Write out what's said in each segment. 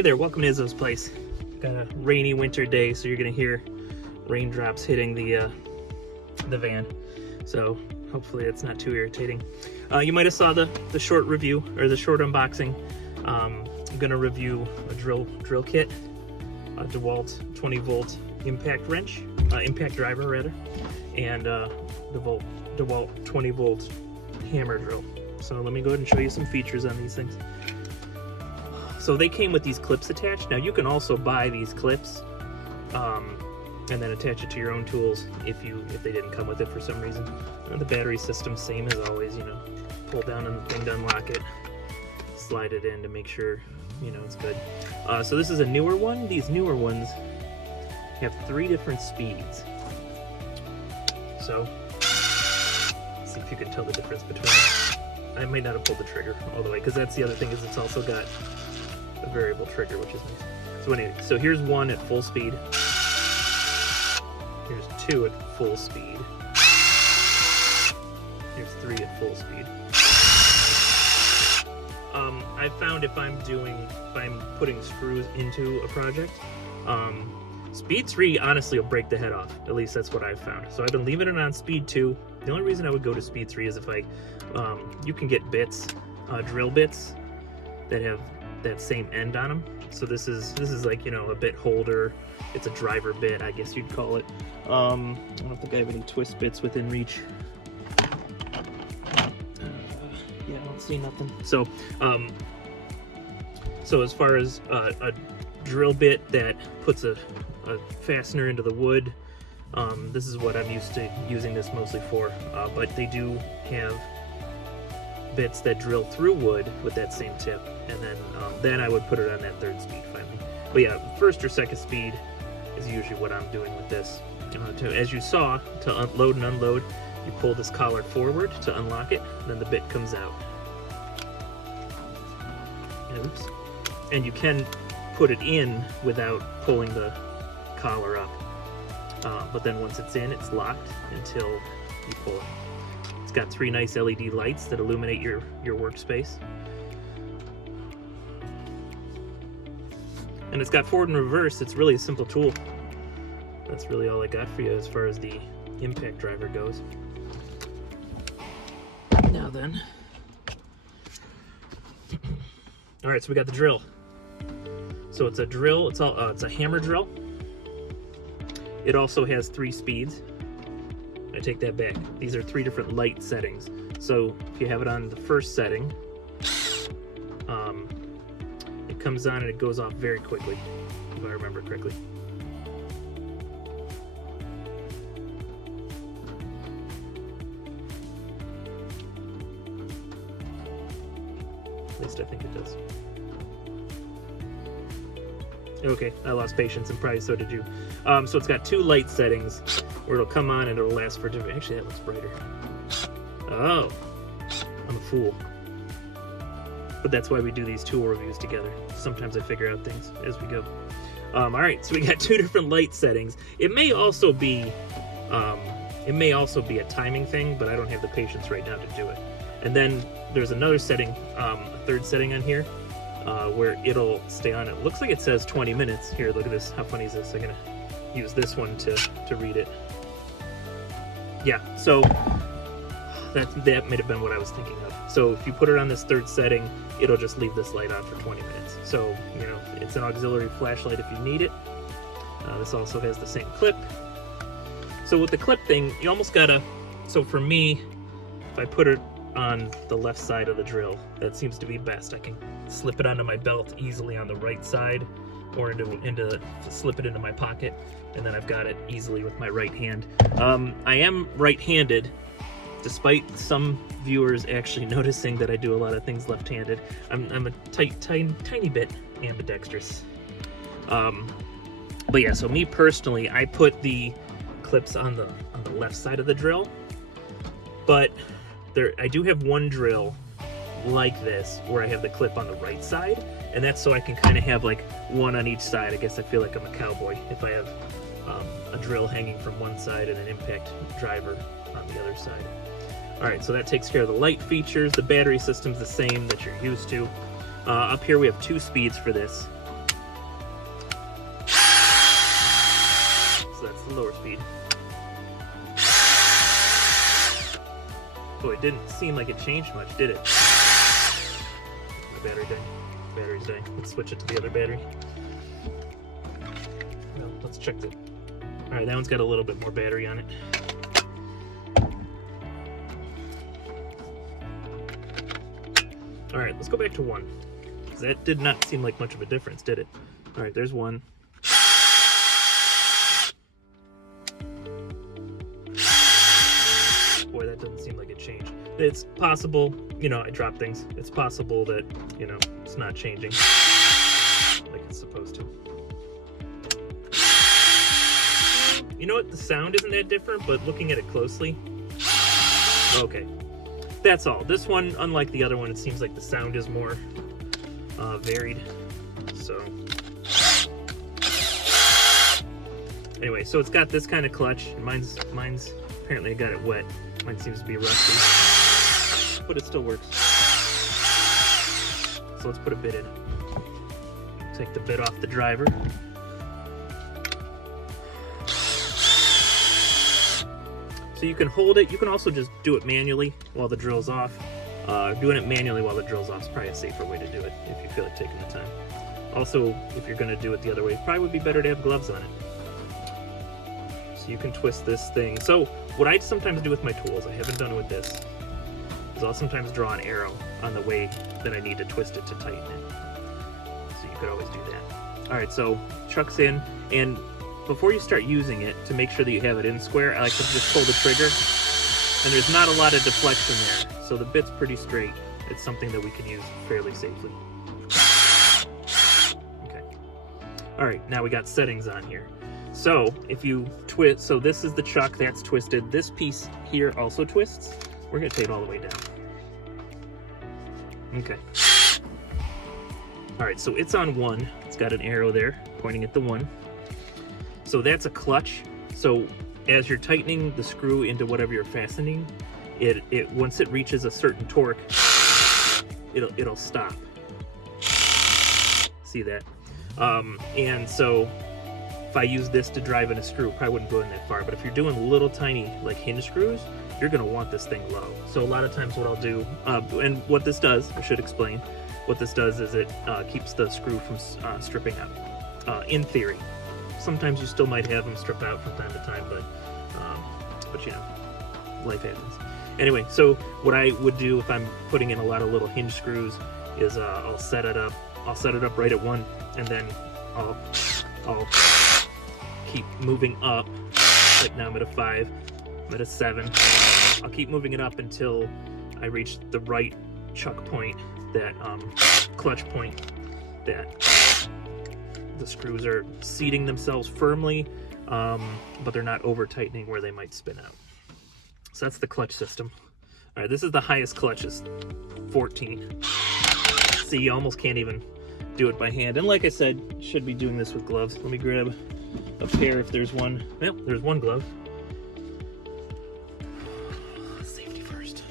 Hey there, welcome to Izzo's place. Got a rainy winter day, so you're gonna hear raindrops hitting the van. So hopefully it's not too irritating. You might have saw the short review or the short unboxing. I'm gonna review a drill kit, a DeWalt 20-volt impact wrench, impact driver rather, and DeWalt 20-volt hammer drill. So let me go ahead and show you some features on these things. So they came with these clips attached. Now you can also buy these clips and then attach it to your own tools if they didn't come with it for some reason. And the battery system's same as always, you know. Pull down on the thing to unlock it, slide it in to make sure, you know, it's good. So this is a newer one. These newer ones have 3 different speeds. So let's see if you can tell the difference between. I might not have pulled the trigger all the way, because that's the other thing, is it's also got a variable trigger, which is nice. So anyway, so here's 1 at full speed. Here's 2 at full speed. Here's 3 at full speed. I found if I'm putting screws into a project, speed 3 honestly will break the head off. At least that's what I've found. So I've been leaving it on speed 2. The only reason I would go to speed 3 is if you can get bits, drill bits that have that same end on them. So this is like, you know, a bit holder. It's a driver bit, I guess you'd call it. I don't think I have any twist bits within reach. Yeah, I don't see nothing. So, so as far as a drill bit that puts a fastener into the wood, this is what I'm used to using this mostly for. But they do have bits that drill through wood with that same tip, and then I would put it on that 3rd speed finally. But yeah, 1st or 2nd speed is usually what I'm doing with this. As you saw, to load and unload, you pull this collar forward to unlock it, and then the bit comes out. Oops. And you can put it in without pulling the collar up. But then once it's in, it's locked until you pull it. It's got 3 nice LED lights that illuminate your workspace. And it's got forward and reverse. It's really a simple tool. That's really all I got for you as far as the impact driver goes. Now then. All right, so we got the drill. So it's a drill, it's a hammer drill. It also has 3 speeds. I take that back. These are 3 different light settings. So if you have it on the 1st setting, it comes on and it goes off very quickly, if I remember correctly. At least I think it does. Okay, I lost patience, and probably so did you. So it's got 2 light settings where it'll come on and it'll last for different. Actually, that looks brighter. Oh, I'm a fool. But that's why we do these tool reviews together. Sometimes I figure out things as we go. All right, so we got 2 different light settings. It may also be a timing thing, but I don't have the patience right now to do it. And then there's another setting, a 3rd setting on here, where it'll stay on. It looks like it says 20 minutes. Here, look at this. How funny is this? I'm gonna use this one to read it. Yeah, so that might have been what I was thinking of. So if you put it on this 3rd setting, it'll just leave this light on for 20 minutes. So, you know, it's an auxiliary flashlight if you need it. This also has the same clip. So with the clip thing, you almost gotta, so for me, if I put it on the left side of the drill, that seems to be best. I can slip it onto my belt easily on the right side, or slip it into my pocket, and then I've got it easily with my right hand. I am right-handed, despite some viewers actually noticing that I do a lot of things left-handed. I'm a tiny bit ambidextrous. But yeah, so me personally, I put the clips on the left side of the drill, but I do have one drill like this where I have the clip on the right side, and that's so I can kind of have like one on each side. I guess I feel like I'm a cowboy if I have a drill hanging from one side and an impact driver on the other side. All right, so that takes care of the light features. The battery system's the same that you're used to. Up here we have 2 speeds for this. Boy, it didn't seem like it changed much, did it? The battery died. Battery's dying. Let's switch it to the other battery. Well, let's check it. All right, that one's got a little bit more battery on it. All right, let's go back to 1. That did not seem like much of a difference, did it? All right, there's 1. Boy, that doesn't seem like it changed. It's possible, you know, I drop things. It's possible that, you know, it's not changing like it's supposed to. You know what? The sound isn't that different, but looking at it closely, okay. That's all. This one, unlike the other one, it seems like the sound is more varied. So anyway, so it's got this kind of clutch. Mine's apparently I got it wet. Mine seems to be rusty, but it still works. So let's put a bit in. Take the bit off the driver. So you can hold it. You can also just do it manually while the drill's off. Doing it manually while the drill's off is probably a safer way to do it if you feel like taking the time. Also, if you're going to do it the other way, it probably would be better to have gloves on it. So you can twist this thing. So what I sometimes do with my tools, I haven't done it with this, is I'll sometimes draw an arrow on the way that I need to twist it to tighten it. So you could always do that. All right, so chuck's in, and before you start using it, to make sure that you have it in square, I like to just pull the trigger, and there's not a lot of deflection there, so the bit's pretty straight. It's something that we can use fairly safely. Okay. All right, now we got settings on here. So if you twist, so this is the chuck, that's twisted. This piece here also twists. We're gonna take it all the way down. Okay. All right, so it's on 1. It's got an arrow there pointing at the 1. So that's a clutch. So as you're tightening the screw into whatever you're fastening, it once it reaches a certain torque, it'll stop. See that? And so if I use this to drive in a screw, probably wouldn't go in that far. But if you're doing little tiny like hinge screws, you're gonna want this thing low. So a lot of times what I'll do, and what this does, I should explain, what this does is it keeps the screw from stripping out, in theory. Sometimes you still might have them strip out from time to time, but you know, life happens. Anyway, so what I would do if I'm putting in a lot of little hinge screws is I'll set it up right at 1, and then I'll keep moving up. Like now I'm at a 5, I'm at a 7. I'll keep moving it up until I reach the right chuck point, that clutch point, that the screws are seating themselves firmly, but they're not over tightening where they might spin out. So that's the clutch system. All right, this is the highest clutch, is 14. See, you almost can't even do it by hand. And like I said, should be doing this with gloves. Let me grab a pair if there's one. Well, there's one glove. Safety first.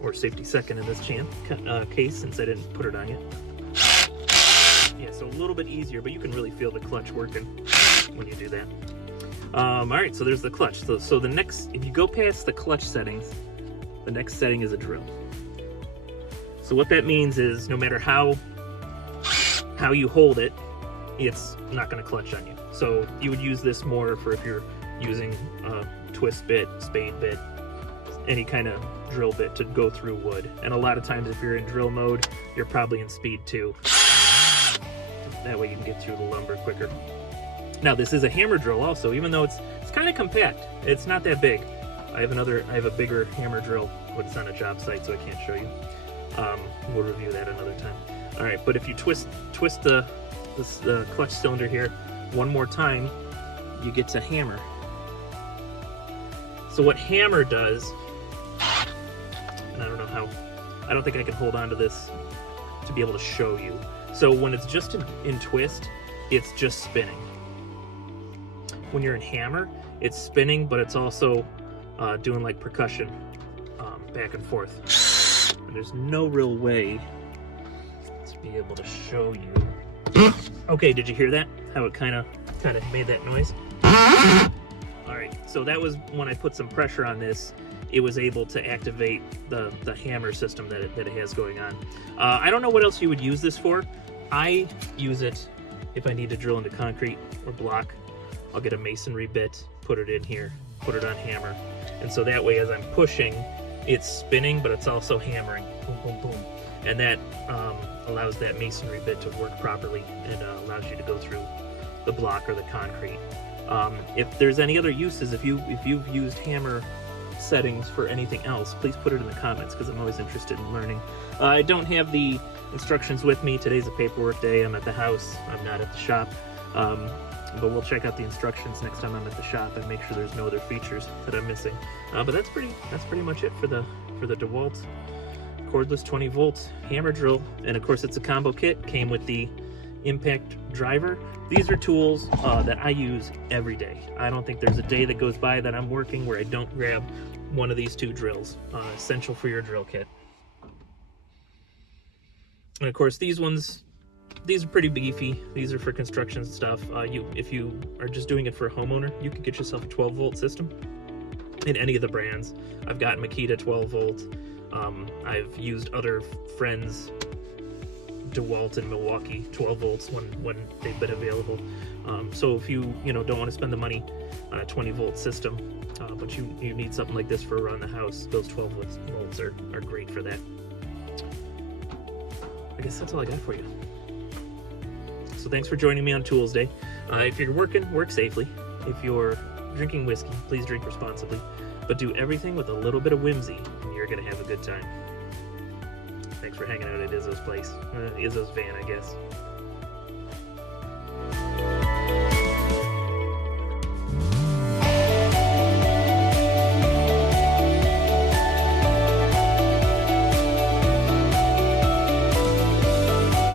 Or safety second in this case, since I didn't put it on yet. Yeah, so a little bit easier, but you can really feel the clutch working when you do that. All right, so there's the clutch. So the next, if you go past the clutch settings, the next setting is a drill. So what that means is no matter how you hold it, it's not going to clutch on you. So you would use this more for if you're using a twist bit, spade bit, any kind of drill bit to go through wood. And a lot of times if you're in drill mode, you're probably in speed 2. That way you can get through the lumber quicker. Now this is a hammer drill also, even though it's kind of compact. It's not that big. I have a bigger hammer drill, but it's on a job site, so I can't show you. We'll review that another time. All right, but if you twist the clutch cylinder here one more time, you get to hammer. So what hammer does, and I don't know how, I don't think I can hold on to this to be able to show you. So when it's just in twist, it's just spinning. When you're in hammer, it's spinning, but it's also doing like percussion back and forth. And there's no real way to be able to show you. Okay, did you hear that? How it kind of made that noise? All right, so that was when I put some pressure on this. it was able to activate the hammer system that it has going on. I don't know what else you would use this for. I use it if I need to drill into concrete or block. I'll get a masonry bit, put it in here, put it on hammer, and so that way as I'm pushing, it's spinning, but it's also hammering, boom, boom, boom, and that allows that masonry bit to work properly and allows you to go through the block or the concrete. If there's any other uses, if you've used hammer settings for anything else, please put it in the comments, because I'm always interested in learning. I don't have the instructions with me. Today's a paperwork day. I'm at the house. I'm not at the shop. But we'll check out the instructions next time I'm at the shop and make sure there's no other features that I'm missing. But that's pretty much it for the DeWalt cordless 20 volt hammer drill. And of course, it's a combo kit. Came with the impact driver. These are tools that I use every day. I don't think there's a day that goes by that I'm working where I don't grab one of these two drills. Essential for your drill kit. And of course, these are pretty beefy. These are for construction stuff. If you are just doing it for a homeowner, you can get yourself a 12 volt system in any of the brands. I've got Makita 12 volt. I've used other friends' DeWalt in Milwaukee 12 volts when they've been available. So if you don't want to spend the money on a 20 volt system, but you need something like this for around the house, those 12 volts are great for that. I guess that's all I got for you. So thanks for joining me on Toolsday. If you're working, work safely. If you're drinking whiskey, please drink responsibly. But do everything with a little bit of whimsy, and you're going to have a good time. Thanks for hanging out at Izzo's place. Izzo's van, I guess.